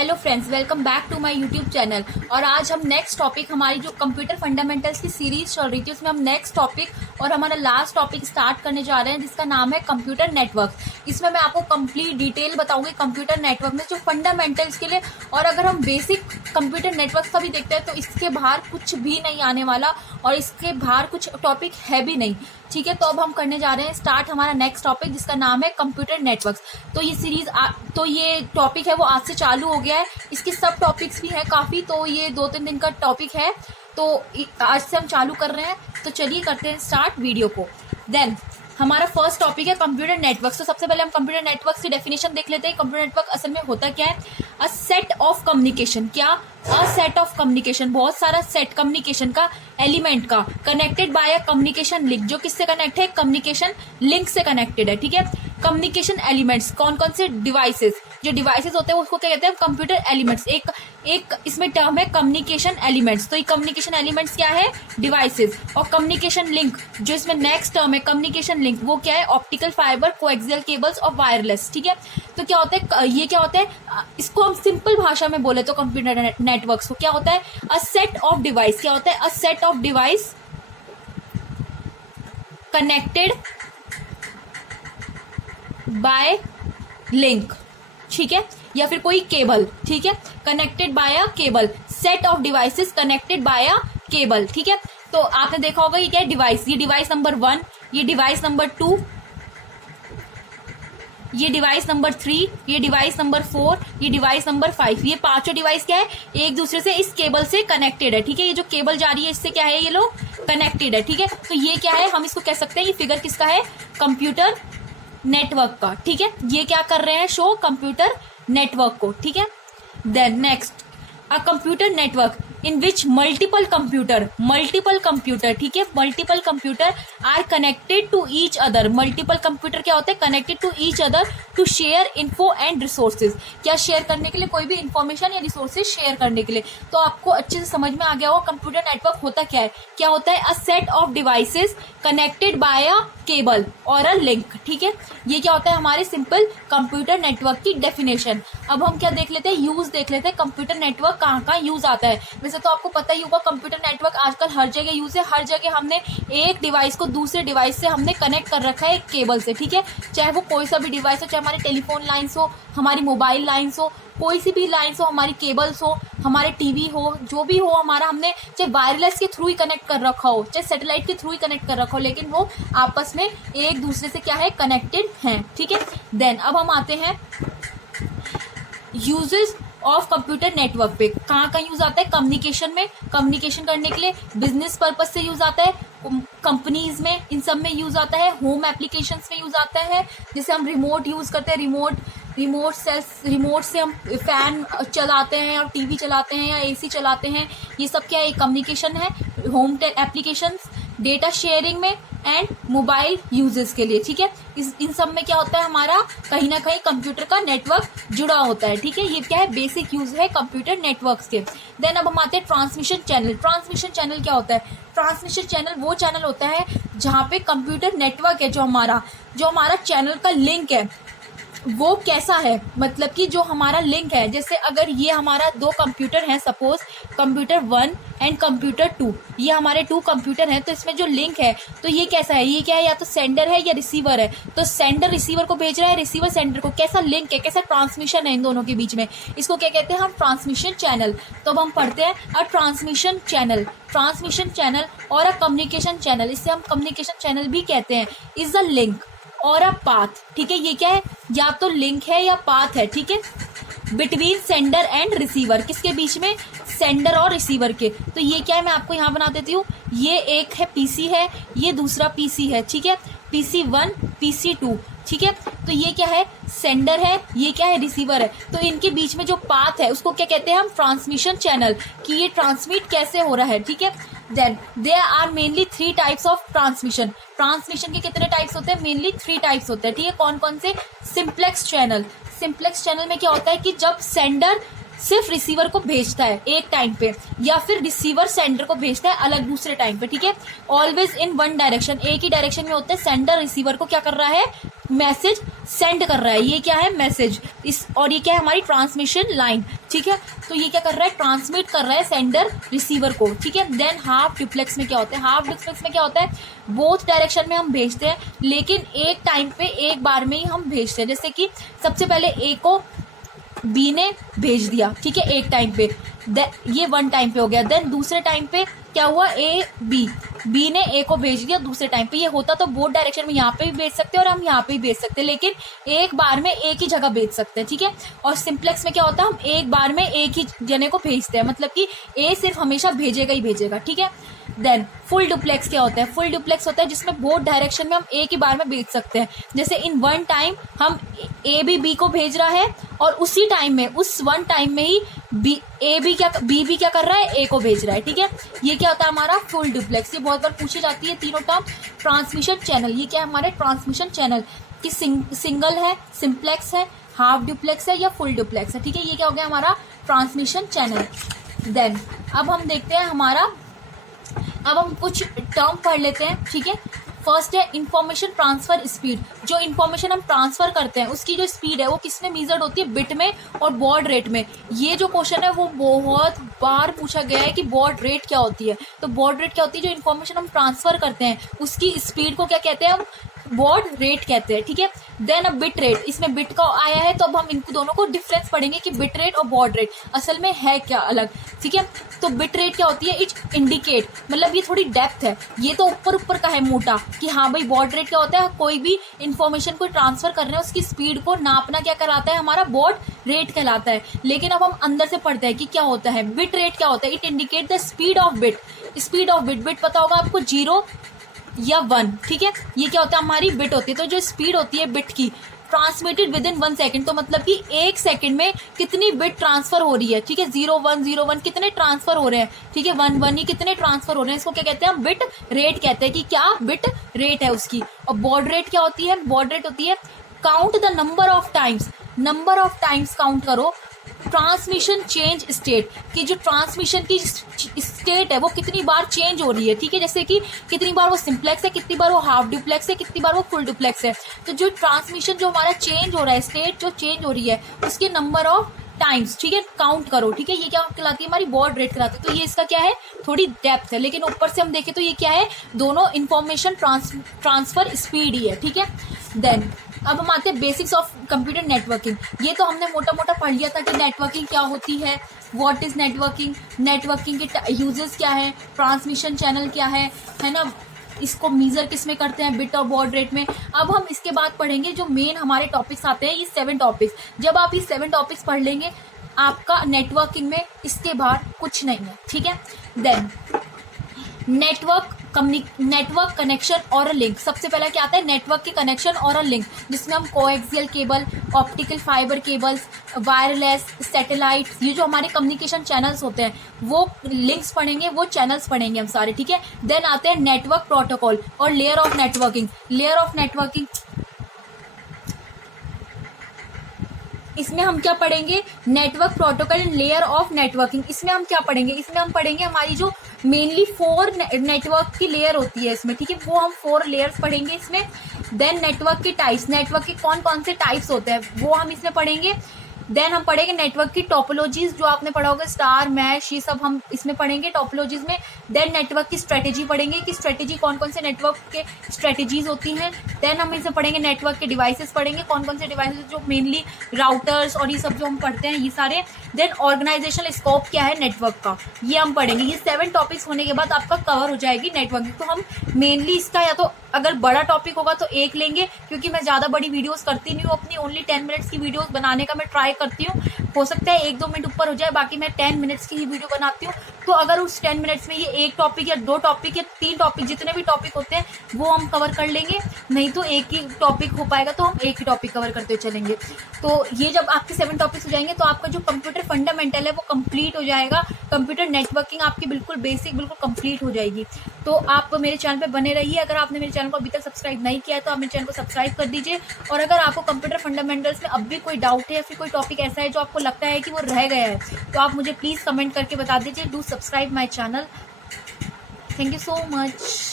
Hello friends, welcome back to my YouTube channel. और आज हम नेक्स्ट टॉपिक, हमारी जो कंप्यूटर फंडामेंटल्स की सीरीज चल रही थी उसमें हम नेक्स्ट टॉपिक और हमारा लास्ट टॉपिक स्टार्ट करने जा रहे हैं, जिसका नाम है कंप्यूटर नेटवर्क। इसमें मैं आपको कंप्लीट डिटेल बताऊंगी कंप्यूटर नेटवर्क में जो फंडामेंटल्स के लिए। और अगर हम बेसिक कंप्यूटर नेटवर्क का भी देखते हैं तो इसके बाहर कुछ भी नहीं आने वाला और इसके बाहर कुछ टॉपिक है भी नहीं। ठीक है, तो अब हम करने जा रहे हैं स्टार्ट हमारा नेक्स्ट टॉपिक, जिसका नाम है कंप्यूटर नेटवर्क्स। तो ये सीरीज तो ये टॉपिक है वो आज से चालू हो गया है। इसके सब टॉपिक्स भी हैं काफ़ी, तो ये 2-3 दिन का टॉपिक है, तो आज से हम चालू कर रहे हैं। तो चलिए करते हैं स्टार्ट वीडियो को। देन हमारा फर्स्ट टॉपिक है कंप्यूटर नेटवर्क। तो सबसे पहले हम कंप्यूटर नेटवर्क की डेफिनेशन देख लेते हैं। कंप्यूटर नेटवर्क असल में होता क्या है? A set of communication. क्या? अ सेट ऑफ कम्युनिकेशन, बहुत सारा सेट कम्युनिकेशन का, एलिमेंट का, connected by a communication link. जो किससे कनेक्ट है? कम्युनिकेशन लिंक से कनेक्टेड है। ठीक है, कम्युनिकेशन एलिमेंट्स कौन कौन से? डिवाइसेस। जो डिवाइसेस होते हैं उसको क्या कहते हैं? Computer elements. एक इसमें टर्म है कम्युनिकेशन एलिमेंट्स। तो ये कम्युनिकेशन एलिमेंट्स क्या है? डिवाइसेस। और कम्युनिकेशन लिंक जो इसमें नेक्स्ट टर्म है कम्युनिकेशन लिंक, वो क्या है? ऑप्टिकल फाइबर, कोएक्सियल केबल्स और वायरलेस। ठीक है, तो क्या होता है? ये क्या होता है? इसको हम सिंपल भाषा में बोले तो कंप्यूटर नेटवर्क्स को क्या होता है? A set of device. क्या होता है? A set of device connected by link. ठीक है, या फिर कोई केबल। ठीक है, connected by a cable, set of devices connected by a cable. ठीक है, तो आपने देखा होगा ये क्या है? डिवाइस। ये डिवाइस नंबर 1, ये डिवाइस नंबर 2, ये डिवाइस नंबर 3, ये डिवाइस नंबर 4, ये डिवाइस नंबर 5। ये पांचों डिवाइस क्या है? एक दूसरे से इस केबल से कनेक्टेड है। ठीक है, ये जो केबल जा रही है इससे क्या है? ये लोग कनेक्टेड है। ठीक है, तो ये क्या है? हम इसको कह सकते हैं, ये फिगर किसका है? कंप्यूटर नेटवर्क का। ठीक है, ये क्या कर रहे हैं? शो कंप्यूटर नेटवर्क को। ठीक है, then next a computer network in which multiple computer. ठीक है, multiple computer are connected to each other. Multiple computer क्या होते हैं? Connected to each other to share info and resources. क्या शेयर करने के लिए? कोई भी इंफॉर्मेशन या रिसोर्सेज शेयर करने के लिए। तो आपको अच्छे से समझ में आ गया होगा कंप्यूटर नेटवर्क होता क्या है। क्या होता है? A set of devices connected by a cable और अ लिंक। ठीक है, ये क्या होता है? हमारे सिंपल कंप्यूटर नेटवर्क की डेफिनेशन। अब हम क्या देख लेते हैं? यूज देख लेते हैं। कंप्यूटर नेटवर्क कहाँ कहाँ यूज आता है। वैसे तो आपको पता ही होगा कंप्यूटर नेटवर्क आजकल हर जगह यूज है। हर जगह हमने एक डिवाइस को दूसरे डिवाइस से हमने कनेक्ट कर रखा है एक केबल से। ठीक है, चाहे वो कोई सा भी डिवाइस हो, चाहे हमारे टेलीफोन लाइन्स हो, हमारी मोबाइल लाइन्स हो, कोई सी भी लाइन्स हो, हमारी केबल्स हो, हमारे टीवी हो, जो भी हो हमारा, हमने चाहे वायरलेस के थ्रू ही कनेक्ट कर रखा हो, चाहे सैटेलाइट के थ्रू ही कनेक्ट कर रखा हो, लेकिन वो आपस में एक दूसरे से क्या है? कनेक्टेड हैं। ठीक है, देन अब हम आते हैं यूजेस ऑफ कंप्यूटर नेटवर्क पे। कहाँ कहाँ यूज आता है? कम्युनिकेशन में, कम्युनिकेशन करने के लिए, बिजनेस पर्पज से यूज आता है, कंपनीज में, इन सब में यूज आता है, होम एप्लीकेशंस में यूज आता है। जैसे हम रिमोट यूज करते हैं, रिमोट से हम फैन चलाते हैं और टीवी चलाते हैं या एसी चलाते हैं। ये सब क्या है? कम्युनिकेशन है। होम एप्लीकेशंस, डेटा शेयरिंग में एंड मोबाइल यूजेस के लिए। ठीक है, इन सब में क्या होता है? हमारा कहीं ना कहीं कंप्यूटर का नेटवर्क जुड़ा होता है। ठीक है, ये क्या है? बेसिक यूज है कंप्यूटर नेटवर्क्स के। देन अब हम आते हैं ट्रांसमिशन चैनल। ट्रांसमिशन चैनल क्या होता है? ट्रांसमिशन चैनल वो चैनल होता है जहाँ पे कंप्यूटर नेटवर्क है, जो हमारा चैनल का लिंक है वो कैसा है, मतलब कि जो हमारा लिंक है। जैसे अगर ये हमारा 2 कंप्यूटर हैं, सपोज कंप्यूटर 1 एंड कंप्यूटर 2, ये हमारे 2 कंप्यूटर हैं, तो इसमें जो लिंक है तो ये कैसा है? ये क्या है? या तो सेंडर है या रिसीवर है। तो सेंडर रिसीवर को भेज रहा है, रिसीवर सेंडर को। कैसा लिंक है, कैसा ट्रांसमिशन है इन दोनों के बीच में, इसको क्या कहते हैं? हम ट्रांसमिशन चैनल। तो अब हम पढ़ते हैं अ ट्रांसमिशन चैनल और अ कम्युनिकेशन चैनल। इससे हम कम्युनिकेशन चैनल भी कहते हैं। इज अ लिंक और अ पाथ। ठीक है, ये क्या है? या तो लिंक है या पाथ है। ठीक है, बिटवीन सेंडर एंड रिसीवर। किसके बीच में? सेंडर और रिसीवर के। तो ये क्या है? मैं आपको यहाँ बना देती हूँ। ये एक है पीसी है, ये दूसरा पीसी है। ठीक है, PC1 PC2। ठीक है, तो ये क्या है? सेंडर है, ये क्या है? रिसीवर है। तो इनके बीच में जो पाथ है उसको क्या कहते हैं? हम ट्रांसमिशन चैनल, कि ये ट्रांसमिट कैसे हो रहा है। ठीक है, then there are mainly 3 types of transmission. Transmission के कितने टाइप्स होते हैं? मेनली 3 टाइप्स होते हैं। ठीक है, कौन कौन से? Simplex channel. सिंप्लेक्स चैनल में क्या होता है कि जब सिर्फ रिसीवर को भेजता है एक टाइम पे, या फिर रिसीवर सेंडर को भेजता है अलग दूसरे टाइम पे, ठीक है। ऑलवेज इन वन डायरेक्शन, एक ही डायरेक्शन में होते हैं। सेंडर रिसीवर को क्या कर रहा है, मैसेज सेंड कर रहा है, ये क्या है, मैसेज। इस और ये क्या है, हमारी ट्रांसमिशन लाइन, ठीक है। तो ये क्या कर रहा है, ट्रांसमिट कर रहा है सेंडर रिसीवर को, ठीक है। देन हाफ डुप्लेक्स में क्या होता है, हाफ डुप्लेक्स में क्या होता है, बोथ डायरेक्शन में हम भेजते हैं, लेकिन एक टाइम पे एक बार में ही हम भेजते हैं। जैसे कि सबसे पहले ए को बी ने भेज दिया, ठीक है, एक टाइम पे, ये वन टाइम पे हो गया। देन दूसरे टाइम पे क्या हुआ, ए बी ने ए को भेज दिया दूसरे टाइम पे। ये होता तो बोथ डायरेक्शन में, यहाँ पे भी भेज सकते हैं और हम यहाँ पे भी भेज सकते हैं, लेकिन एक बार में एक ही जगह भेज सकते हैं, ठीक है। और सिंप्लेक्स में क्या होता है, हम एक बार में एक ही जने को भेजते हैं, मतलब कि ए सिर्फ हमेशा भेजेगा ही भेजेगा, ठीक है। देन फुल डुप्लेक्स क्या होता है, फुल डुप्लेक्स होता है जिसमें बोथ डायरेक्शन में हम एक ही बार में भेज सकते हैं। जैसे इन वन टाइम हम ए बी को भेज रहा है, और उसी टाइम में, उस वन टाइम में ही बी भी क्या कर रहा है, ए को भेज रहा है, ठीक है। ये क्या होता है हमारा फुल डुप्लेक्स। ये बहुत बार पूछी जाती है तीनों टर्म। ट्रांसमिशन चैनल, ये क्या है हमारे ट्रांसमिशन चैनल की सिंगल है, सिंप्लेक्स है, हाफ डुप्लेक्स है या फुल डुप्लेक्स है, ठीक है। ये क्या हो गया हमारा ट्रांसमिशन चैनल। देन अब हम देखते हैं अब हम कुछ टर्म पढ़ लेते हैं, ठीक है। फर्स्ट है इंफॉर्मेशन ट्रांसफर स्पीड। जो इंफॉर्मेशन हम ट्रांसफर करते हैं उसकी जो स्पीड है वो किस में मेजर्ड होती है, बिट में और बॉड रेट में। ये जो क्वेश्चन है वो बहुत बार पूछा गया है कि बॉड रेट क्या होती है। तो बॉड रेट क्या होती है, जो इंफॉर्मेशन हम ट्रांसफर करते हैं उसकी स्पीड को क्या कहते हैं, हम बॉड रेट कहते हैं, ठीक है। देन अब बिट रेट, इसमें बिट का आया है तो अब हम इन दोनों को डिफरेंस पढ़ेंगे कि बिट रेट और बॉड रेट असल में है क्या अलग, ठीक है। तो बिट रेट क्या होती है, इट इंडिकेट, मतलब ये थोड़ी डेप्थ है, ये तो ऊपर का है मोटा कि हाँ भाई बॉड रेट क्या होता है, कोई भी इंफॉर्मेशन को ट्रांसफर कर रहे हैं उसकी स्पीड को नापना क्या कहलाता है, हमारा बॉड रेट कहलाता है। लेकिन अब हम अंदर से पढ़ते हैं कि क्या होता है बिट रेट क्या होता है। It indicate the speed of bit, speed of bit, bit पता होगा आपको 0 या 1, ठीक है। ये क्या होता है, हमारी बिट होती है। तो जो स्पीड होती है बिट की, ट्रांसमिटेड विद इन 1 सेकेंड, तो मतलब कि एक सेकंड में कितनी बिट ट्रांसफर हो रही है, ठीक है। 0 1 0 1 कितने ट्रांसफर हो रहे हैं, ठीक है, 1 1 ये कितने ट्रांसफर हो रहे हैं, इसको क्या कहते हैं, हम बिट रेट कहते हैं कि क्या बिट रेट है उसकी। और बॉड रेट क्या होती है, बॉड रेट होती है count the number of times count करो ट्रांसमिशन चेंज स्टेट, की जो ट्रांसमिशन की स्टेट है वो कितनी बार चेंज हो रही है, ठीक है। जैसे कि कितनी बार वो सिंप्लेक्स है, कितनी बार वो हाफ डुप्लेक्स है, कितनी बार वो फुल डुप्लेक्स है। तो जो ट्रांसमिशन जो हमारा चेंज हो रहा है, स्टेट जो चेंज हो रही है उसके नंबर ऑफ टाइम्स, ठीक है, काउंट करो, ठीक है। ये क्या कहलाती है, हमारी बॉड रेट कहलाती है। तो ये इसका क्या है, थोड़ी डेप्थ है, लेकिन ऊपर से हम देखें तो ये क्या है, दोनों इंफॉर्मेशन ट्रांसफर स्पीड ही है, ठीक है। देन अब हम आते हैं बेसिक्स ऑफ कंप्यूटर नेटवर्किंग। ये तो हमने मोटा मोटा पढ़ लिया था कि नेटवर्किंग क्या होती है, व्हाट इज नेटवर्किंग, नेटवर्किंग के यूजेस क्या है, ट्रांसमिशन चैनल क्या है ना, इसको मेजर किस में करते हैं, बिट और बॉड रेट में। अब हम इसके बाद पढ़ेंगे जो मेन हमारे टॉपिक्स आते हैं, ये 7 टॉपिक्स। जब आप ये 7 टॉपिक्स पढ़ लेंगे आपका नेटवर्किंग में इसके बाहर कुछ नहीं है, ठीक है। देन नेटवर्क कनेक्शन और अ लिंक। सबसे पहला क्या आता है, नेटवर्क के कनेक्शन और अ लिंक, जिसमें हम coaxial cable, optical fibre cables, wireless, satellite, ये जो हमारे कम्युनिकेशन चैनल्स होते हैं वो लिंक्स पढ़ेंगे, वो चैनल्स पढ़ेंगे हम सारे, ठीक है। देन आते हैं नेटवर्क प्रोटोकॉल और लेयर ऑफ नेटवर्किंग। इसमें हम क्या पढ़ेंगे, network protocol and layer of networking. इसमें हम क्या पढ़ेंगे, इसमें हम पढ़ेंगे हमारी जो मेनली 4 नेटवर्क की लेयर होती है इसमें, ठीक है, वो हम 4 लेयर्स पढ़ेंगे इसमें। देन नेटवर्क के टाइप्स, नेटवर्क के कौन कौन से टाइप्स होते हैं वो हम इसमें पढ़ेंगे। देन हम पढ़ेंगे नेटवर्क की टोपोलॉजीज, जो आपने पढ़ा होगा स्टार मैश, ये सब हम इसमें पढ़ेंगे टोपोलॉजीज में। देन नेटवर्क की स्ट्रेटेजी पढ़ेंगे कि स्ट्रेटेजी कौन कौन से नेटवर्क के स्ट्रेटेजीज होती हैं। देन हम इसे पढ़ेंगे नेटवर्क के डिवाइसेस पढ़ेंगे, कौन कौन से डिवाइसेस जो मेनली राउटर्स और ये सब जो हम पढ़ते हैं ये सारे। देन ऑर्गेनाइजेशनल स्कोप क्या है नेटवर्क का, ये हम पढ़ेंगे। ये 7 टॉपिक्स होने के बाद आपका कवर हो जाएगी नेटवर्किंग। तो हम मेनली इसका या तो अगर बड़ा टॉपिक होगा तो एक लेंगे, क्योंकि मैं ज़्यादा बड़ी वीडियोस करती नहीं हूँ अपनी, ओनली 10 मिनट्स की वीडियोस बनाने का मैं ट्राई करती हूँ। हो सकता है 1-2 मिनट ऊपर हो जाए, बाकी मैं 10 मिनट्स की ही वीडियो बनाती हूँ। तो अगर उस 10 मिनट्स में ये एक टॉपिक या 2 टॉपिक या 3 टॉपिक, जितने भी टॉपिक होते हैं वो हम कवर कर लेंगे, नहीं तो एक ही टॉपिक हो पाएगा तो हम एक ही टॉपिक कवर करते हुए चलेंगे। तो ये जब आपके 7 टॉपिक्स हो जाएंगे तो आपका जो कंप्यूटर फंडामेंटल है वो कंप्लीट हो जाएगा, कंप्यूटर नेटवर्किंग आपकी बिल्कुल बेसिक बिल्कुल कंप्लीट हो जाएगी। तो आप मेरे चैनल पे बने रहिए। अगर आपने मेरे चैनल को अभी तक सब्सक्राइब नहीं किया है तो आप मेरे चैनल को सब्सक्राइब कर दीजिए। और अगर आपको कंप्यूटर फंडामेंटल्स में अब भी कोई डाउट है या फिर कोई टॉपिक ऐसा है जो आपको लगता है कि वो रह गया है, तो आप मुझे प्लीज़ कमेंट करके बता दीजिए। Do subscribe my channel. Thank you so much.